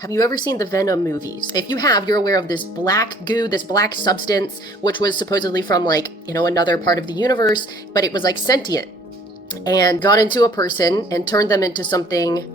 Have you ever seen the Venom movies? If you have, you're aware of this black goo, this black substance, which was supposedly from another part of the universe, but it was sentient and got into a person and turned them into something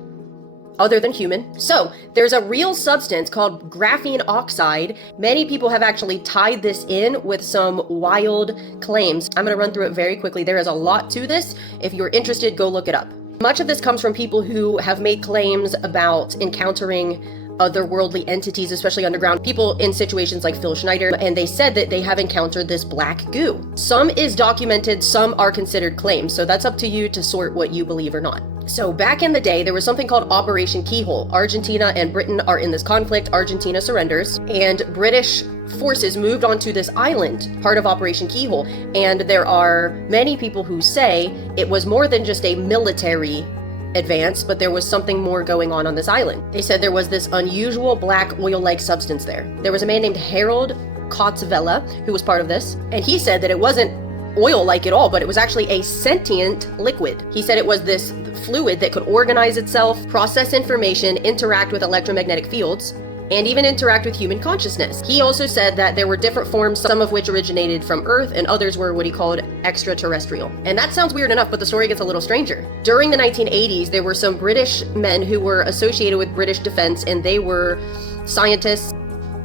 other than human. So there's a real substance called graphene oxide. Many people have actually tied this in with some wild claims. I'm going to run through it very quickly. There is a lot to this. If you're interested, go look it up. Much of this comes from people who have made claims about encountering otherworldly entities, especially underground people in situations like Phil Schneider, and they said that they have encountered this black goo. Some is documented, some are considered claims, so that's up to you to sort what you believe or not. So back in the day, there was something called Operation Keyhole. Argentina and Britain are in this conflict. Argentina surrenders, and British forces moved onto this island, part of Operation Keyhole. And there are many people who say it was more than just a military advance, but there was something more going on this island. They said there was this unusual black oil-like substance there. There was a man named Harold Kautz-Vella who was part of this, and he said that it wasn't oil-like at all, but it was actually a sentient liquid. He said it was this fluid that could organize itself, process information, interact with electromagnetic fields, and even interact with human consciousness. He also said that there were different forms, some of which originated from Earth, and others were what he called extraterrestrial. And that sounds weird enough, but the story gets a little stranger. During the 1980s, there were some British men who were associated with British defense, and they were scientists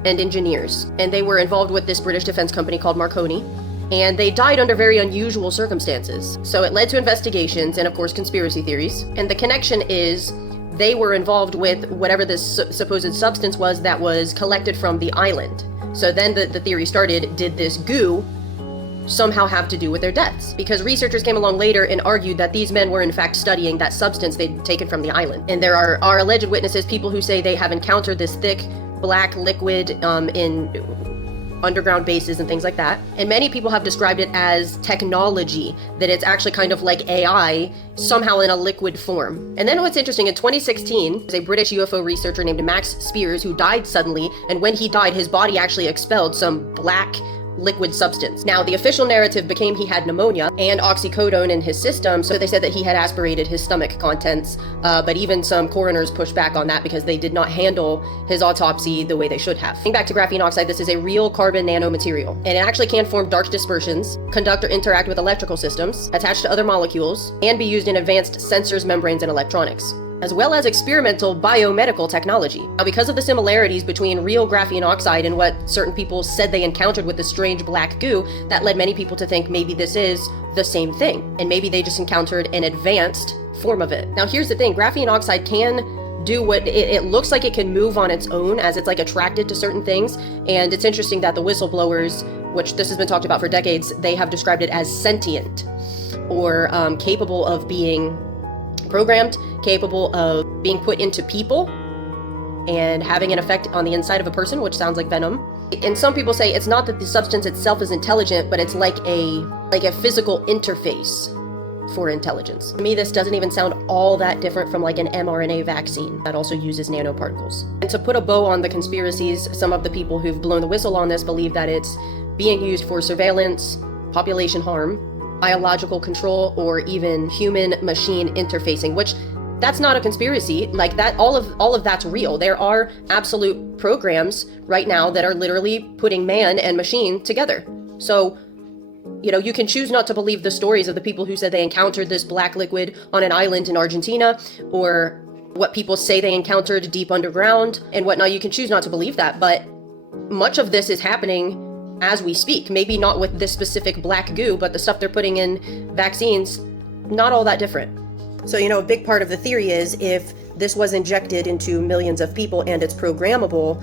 and engineers. And they were involved with this British defense company called Marconi. And they died under very unusual circumstances. So it led to investigations and, of course, conspiracy theories. And the connection is they were involved with whatever this supposed substance was that was collected from the island. So then the theory started, did this goo somehow have to do with their deaths? Because researchers came along later and argued that these men were in fact studying that substance they'd taken from the island. And there are alleged witnesses, people who say they have encountered this thick black liquid in underground bases and things like that. And many people have described it as technology, that it's actually kind of like AI, somehow in a liquid form. And then what's interesting, in 2016, there's a British UFO researcher named Max Spears who died suddenly, and when he died, his body actually expelled some black liquid substance. Now, the official narrative became he had pneumonia and oxycodone in his system, so they said that he had aspirated his stomach contents, but even some coroners pushed back on that because they did not handle his autopsy the way they should have. Getting back to graphene oxide, this is a real carbon nanomaterial, and it actually can form dark dispersions, conduct or interact with electrical systems, attach to other molecules, and be used in advanced sensors, membranes, and electronics, as well as experimental biomedical technology. Now, because of the similarities between real graphene oxide and what certain people said they encountered with the strange black goo, that led many people to think maybe this is the same thing, and maybe they just encountered an advanced form of it. Now, here's the thing, graphene oxide can do what it looks like. It can move on its own as it's attracted to certain things. And it's interesting that the whistleblowers, which this has been talked about for decades, they have described it as sentient, or capable of being programmed, capable of being put into people and having an effect on the inside of a person, which sounds like venom. And some people say it's not that the substance itself is intelligent, but it's like a physical interface for intelligence. To me, this doesn't even sound all that different from an mRNA vaccine that also uses nanoparticles. And to put a bow on the conspiracies, some of the people who've blown the whistle on this believe that it's being used for surveillance, population harm, biological control, or even human-machine interfacing, which that's not a conspiracy. That all of that's real. There are absolute programs right now that are literally putting man and machine together. So, you can choose not to believe the stories of the people who said they encountered this black liquid on an island in Argentina, or what people say they encountered deep underground and whatnot. You can choose not to believe that, but much of this is happening as we speak. Maybe not with this specific black goo, but the stuff they're putting in vaccines, not all that different. So, a big part of the theory is if this was injected into millions of people and it's programmable,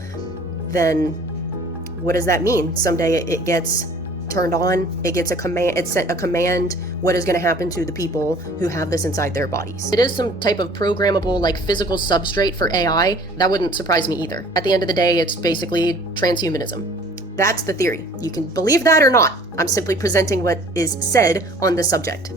then what does that mean? Someday it gets turned on, it gets a command, it's sent a command. What is going to happen to the people who have this inside their bodies? It is some type of programmable, physical substrate for AI. That wouldn't surprise me either. At the end of the day, it's basically transhumanism. That's the theory. You can believe that or not. I'm simply presenting what is said on this subject.